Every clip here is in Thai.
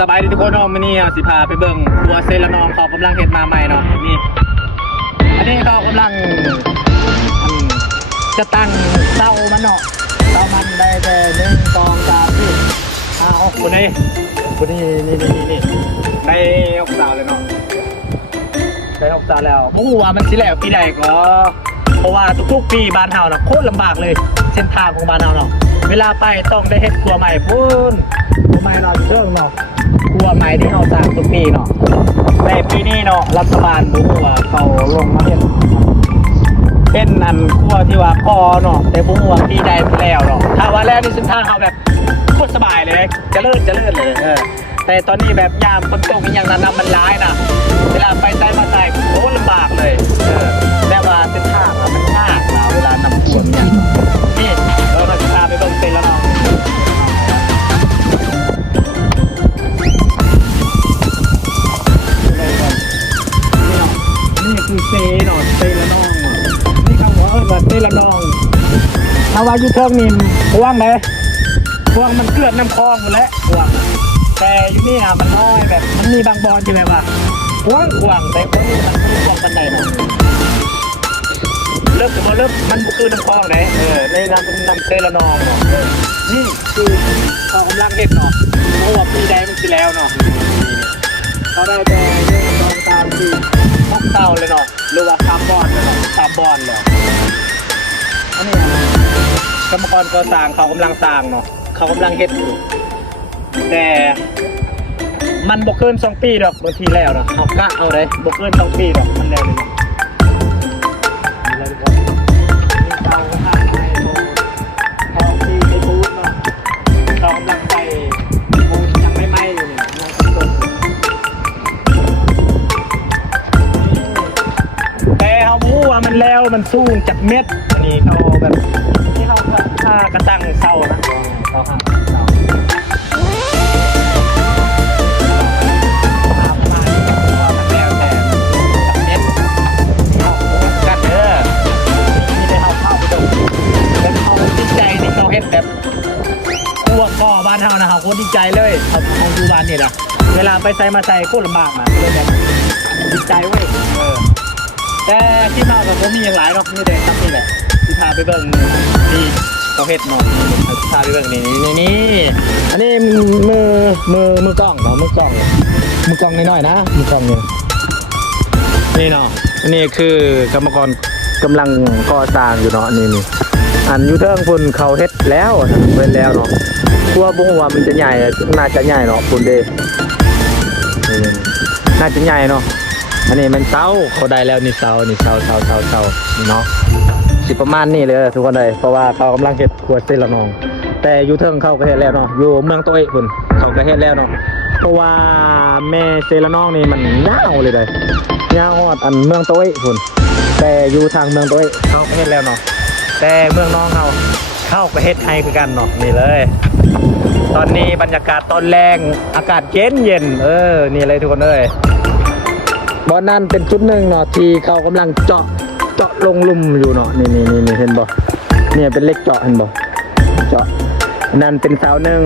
สบายดีทุกคนเนาะมื้อนี้สิพาไปเบิ่งครัวเซละนองเขากำลังเฮ็ดมาใหม่เนาะนี่อันนี้เขากำลังจะตั้งเตามันเนาะเตามันได้แต่1 2 3 4ออกคนนี้นี่ได้6 เตาเลยเนาะได้6 เตาแล้วโอ้โหว่ามันสิแล้วปีใดก็เพราะว่าทุกๆปีบ้านเฮาเนาะโคตรลำบากเลยเส้นทางของบ้านเฮาเนาะเวลาไปต้องได้เฮ็ดครัวใหม่พูนครัวใหม่เนาะเรื่องเนาะครัวใหม่ที่เราสร้างทุกปีเนาะแต่ปีนี้เนาะรัฐบาลรู้ว่าเขาลงมาเป็นอันครัวที่ว่าพอเนาะแต่บุ้งว่าปีใดแล้วเนาะถ้าว่าแล้วนี่เส้นทางเขาแบบโคตรสบายเลยเจริญเลยแต่ตอนนี้แบบยามฝนตกอย่างนั้นมันร้ายนะเวลาไปไซมาไซโอ้ลำบากเลยแต่ว่าเส้นทางมันยากนะเวลานำท่วมเนี่ยนี่เราจะพาไปเบิ่งเป็นแล้วเนาะนี่คือเซเนาะเซละนองนี่คำว่าว่าเซละนองถ้าว่าอยู่เทิงนี่พวงไหมพวงมันเกลือนน้ำคลองหมดแล้วพวงแต่อยู่นี่มันน้อยแบบมันมีบางบอลที่แบบว่าพวงแต่พวกนี้มันพวงกันใดเนาะเลิกมันคือน้ำคลองไหนในน้ำเซละนองเนาะนี่คือเขากำลังเห็ดเนาะเพราะว่าปีใดมันสิแล้วเนาะเขาได้แต่1 2 3 4 6 เตาเลยเนาะหรือว่า3 บอนเลยเนาะ3 บอนเลยอันนี้กรรมกรก่อสร้างเขากำลังสร้างเนาะเขากำลังเฮ็ดอยู่แต่มันบ่เกิน2 ปีดอกบางทีแล้วเนาะเขากะเอาเลยบ่เกิน2 ปีดอกมันแล้วเลยเนาะนี่เลยทุกคนมีเตาทางไฟโอ้ที่ไอ้ปูนเนาะเขากำลังใส่ปูนยังไม่ไหม้อยู่เนี่ยยังต้นแต่เขาพูดว่ามันแล้วมันสูงจากเม็ดอันนี้เขาแบบที่เขากระตั้งเสานะเขาห้ามเสาแบบพวกพ่อบ้านเฮานะเขาโคตรดีใจเลยเขาอยู่บ้านนี่แหละเวลาไปใส่มาใส่โคตรลำบากนะเลยแบบดีใจเว้ยแต่ที่มากับผมมีอย่างหลายเนาะนี่เด็กครับนี่แหละที่พาไปเบิ่งที่เขาเฮ็ดเนาะพาไปเบิ่งนี่อันนี้มือกล้องเนาะมือกล้องน้อยๆนะมือกล้องนี่เนาะอันนี้คือกรรมกรกำลังก่อสร้างอยู่เนาะนี่อันยูเทิงพุ่นเขาเฮ็ดแล้วเว้นแล้วเนาะกลัวบุ้งว่ามันจะใหญ่น่าจะใหญ่เนาะพุ่นเด้น่าจะใหญ่เนาะอันนี้มันเสาเขาได้แล้วนี่เสานี่เนาะสิประมาณนี้เลยทุกคนเลยเพราะว่าเขากำลังเฮ็ดครัวเซละนองแต่ยูเทิงเขาก็เฮ็ดแล้วเนาะอยู่เมืองโตเอพุ่นเขาก็เฮ็ดแล้วเนาะเพราะว่าแม่เซละนองนี่มันยาวเลยยาวฮอดอันเมืองโตเอพุ่นแต่อยู่ทางเมืองโตเอเขาก็เฮ็ดแล้วเนาะแต่เมืองน้องเขาเข้าประเทศไทยคือกันเนาะนี่เลยตอนนี้บรรยากาศตอนแรงอากาศเย็นนี่เลยทุกคนเลยบอนนั้นเป็นจุดหนึ่งเนาะที่เขากำลังเจาะลงลุ่มอยู่เนาะนี่เห็นบ่เนี่ยเป็นเล็กเจาะเห็นบ่เจาะนั่นเป็นเสาหนึ่ง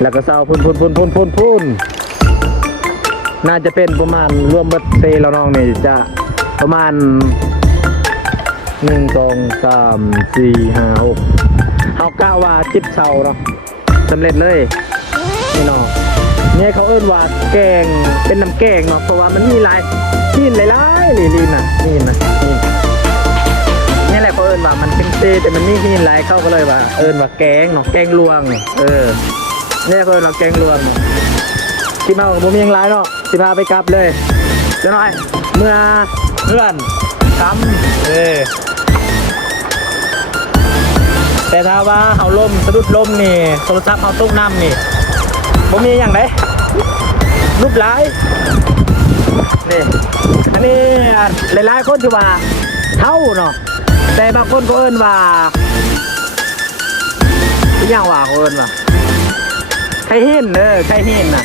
แล้วก็เสาพุ่นน่าจะเป็นประมาณรวมบัดเซละนองนี่จะประมาณ1 2 3 4 5 6เขากะว่า10 เสาเนาะสำเร็จเลยนี่เนาะเนี่ยเขาเอิ้นว่าแกงเป็นน้ำแกงเนาะเพราะว่ามันมีหลายหินหลายๆลีนนะนี่แหละเขาเอิ้นว่ามันเป็นเซแต่มันมีหินหลายเข้าก็เลยว่าเอิ้นว่าแกงเนาะแกงลวงเนี่ยเขาเอิ้นว่าแกงลวงเนาะที่มาของผมยังหลายเนาะสิพาไปกลับเลยเดี๋ยวหน่อยเมื่อเพื่อนทำแต่ถ้าว่าเขาล่มสะดุดล่มนี่โทรศัพท์เขาตกน้ำนี่ผมมีอย่างไรรูปหลายนี่อันนี้หลายๆคนที่ว่าเท่าเนาะแต่บางคนก็เอิ้นว่าอย่างว่าเขาเอิ้นว่าไข่หินไข่หินน่ะ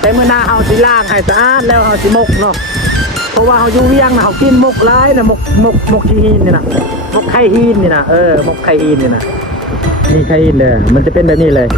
แต่เมื่อหน้าเขาสิล้างให้สะอาดแล้วเขาสิมกเนาะเพราะว่าเขาอยู่เวียงนะเขากินมกร้ายนะมกขี้หินนี่นะมกไข่หินนี่นะมกไข่หินนี่นะนี่ไข่หินเลยมันจะเป็นแบบนี้เลย